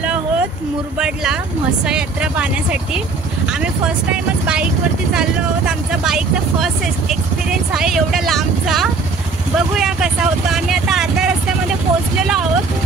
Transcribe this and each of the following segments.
चाललो आहोत मुरबाडला म्हसा यात्रा पाहण्यासाठी। आम्ही फर्स्ट टाइमच बाईकवरती चाललो आहोत। आमचा बाईकचा फर्स्ट एक्सपिरियन्स आहे एवढ्या लांबचा। बघूया कसा होता। आम्ही आता अर्ध्या रस्त्यामध्ये पोहोचलेलो आहोत।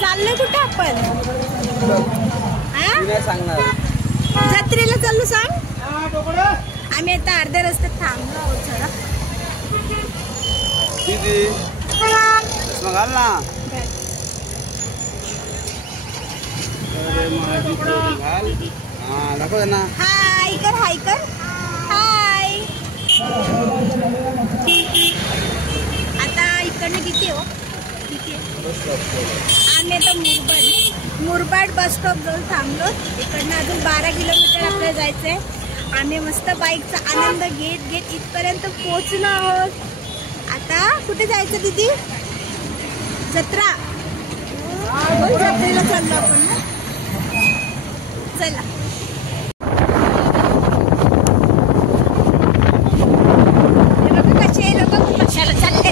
चाललोय कुठे आपण? जत्रेला चाललो सांग। आम्ही आता अर्ध्या रस्त्यात थांबलो आहोत जरा। हाय कर हाय कर हाय। आता इकडनं किती हो? आम्ही आता मुरबाड बस स्टॉप जवळ थांबलो। इकडनं अजून 12 किलोमीटर आपल्याला जायचंय। आम्ही मस्त बाईकचा आनंद घेत इथपर्यंत पोहोचलो आहोत। आता कुठे जायचं दीदी? जत्रा। जत्रेला चाललो आपण ना। चला कसे लोक कशाला चालले?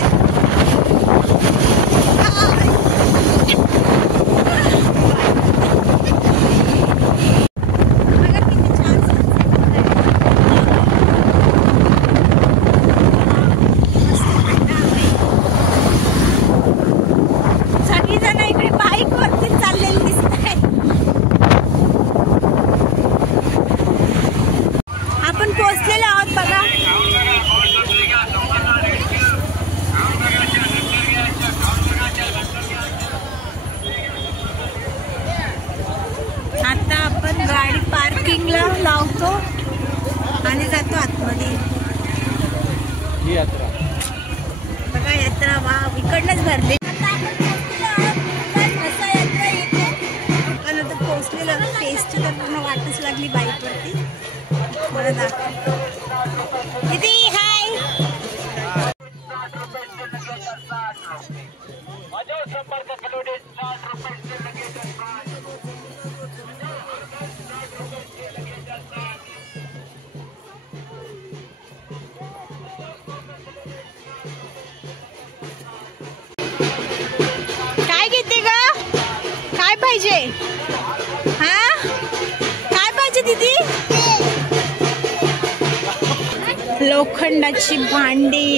आता आपण गाडी पार्किंगला लावतो आणि जातो आतमध्ये। ही यात्रा बघा, यात्रा वाव इकडनंच भरली। आपण आता पोहोचलेलो। फेसची तर पूर्ण वाटच लागली बाईकवरती। मला दाखव दीदी हाय। काय घेते ग? काय पाहिजे? हा काय पाहिजे दीदी? लोखंडाची भांडी।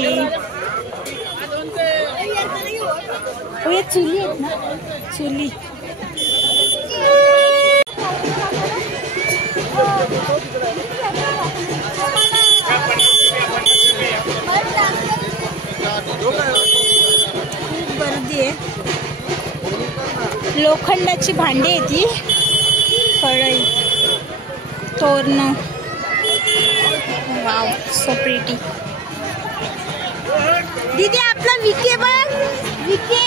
चुली आहेत ना? चुली खूप गर्दी आहे। लोखंडाची भांडी आहे ती। कढई, तोरणं, वाव सो प्रिटी। दीदी आपला विके बघ, विके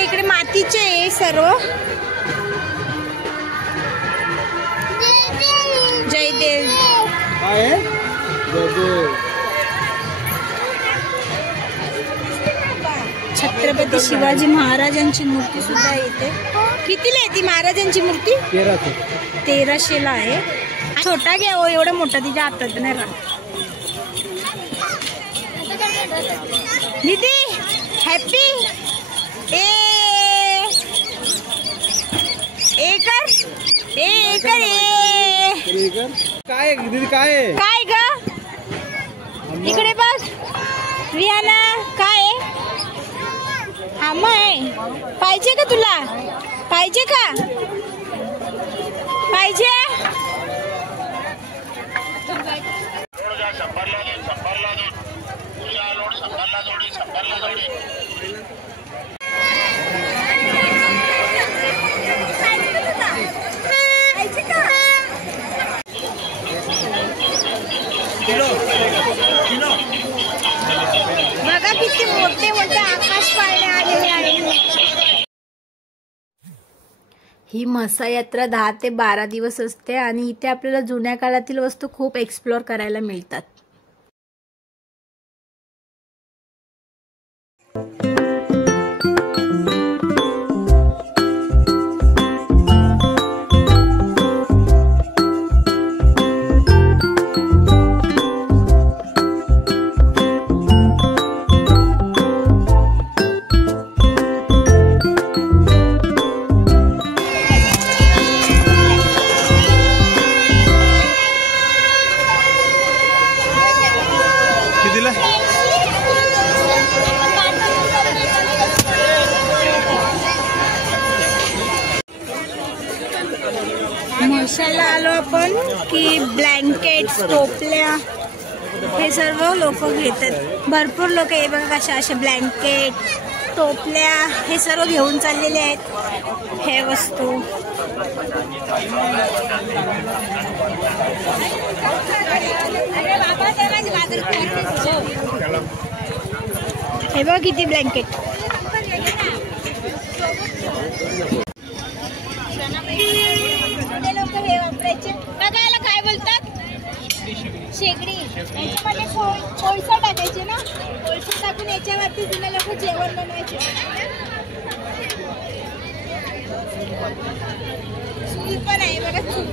इकडे मातीचे सर्व। जयदेव छत्रपती शिवाजी महाराजांची मूर्ती सुद्धा येते। कितीला आहे ती महाराजांची मूर्ती? 1300ला आहे। छोटा घ्या हो, एवढा मोठा तिच्या हातात नाही राहत। दीदी हॅपी काय दीदी काय ग? इकडे बघ रियाना, काय आम्हा आहे? पाहिजे का तुला? पाहिजे का? पाहिजे बघा किती मोठे मोठे आकाश पाळणे आलेले आहेत. ही म्हसा यात्रा 10 ते 12 दिवस असते आणि इथे आपल्याला जुन्या काळातील वस्तू खूप एक्सप्लोर करायला मिळतात. म्हशाला आलो आपण की ब्लँकेट्स, टोपल्या हे सर्व लोक घेतात. भरपूर लोक हे बघा कशा असे ब्लँकेट, टोपल्या हे सर्व घेऊन चाललेले आहेत. हे वस्तू हे बघ किती ब्लँकेट. हे वापरायचे बघायला काय बोलतात शेगडी. याच्यामध्ये कोळसा टाकायचे ना, कोळसा टाकून याच्यावरती जुने लोक जेवण बनवायचे. चूल पण आहे बघा, चूल.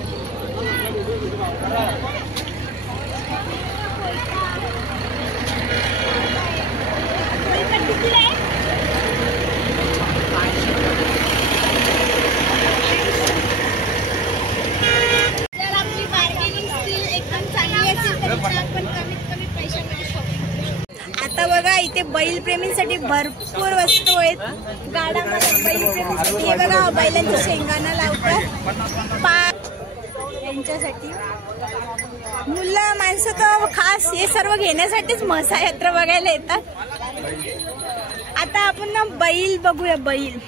आता बघा इथे बैल प्रेमींसाठी भरपूर वस्तू आहेत. गाडामध्ये बैल प्रेमींसाठी हे बघा बैलांच्या शेंगांना लावतात यांच्यासाठी. मुलं माणसं तर खास हे सर्व घेण्यासाठीच म्हसा यात्रा बघायला येतात. आता आपण ना बैल बघूया. बैल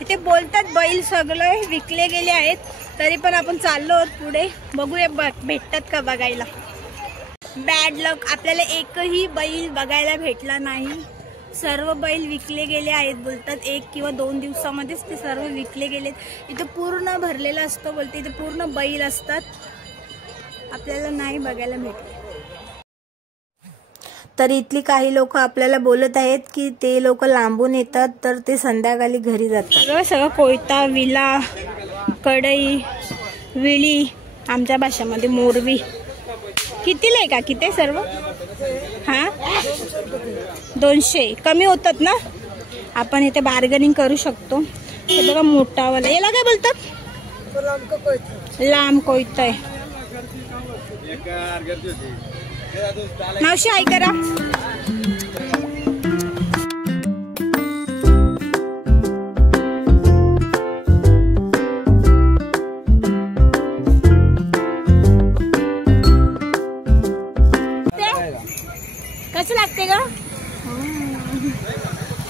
इथे बोलतात बैल सगळे विकले गेले आहेत, तरी पण आपण चाललो आहोत पुढे. बघूया भेटतात का बघायला. बॅड लक, आपल्याला एकही बैल बघायला भेटला नाही. सर्व बैल विकले गेले आहेत बोलतात. 1 किंवा 2 दिवसामध्येच ते सर्व विकले गेलेत. इथे पूर्ण भरलेलं असतं बोलते. इथे पूर्ण बैल असतात, आपल्याला नाही बघायला भेटले. तर इथली काही लोक आपल्याला बोलत आहेत की ते लोक लांबून येतात तर ते संध्याकाळी घरी जातात. सगळं कोयता, विला, कढई, विळी, आमच्या भाषेमध्ये मोरवी. कितीला आहे का किती सर्व? हा 200. कमी होतात ना, आपण इथे बार्गेनिंग करू शकतो. हे बघा मोठावाला, याला काय बोलतात? लांब कोयता आहे. मावशी आई करा. कसं लागते ग?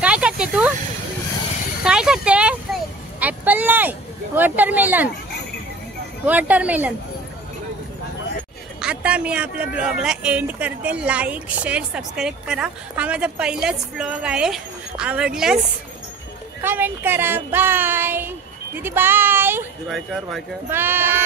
काय खाते तू? काय खाते? ऍपल नाही, वॉटरमेलन. वॉटरमेलन. आता मी आपल्या ब्लॉगला एंड करते. लाईक, शेअर, सबस्क्राईब करा. हा माझा पहिलाच ब्लॉग आहे. आवडल्यास कमेंट करा. बाय दीदी. बाय. बाय.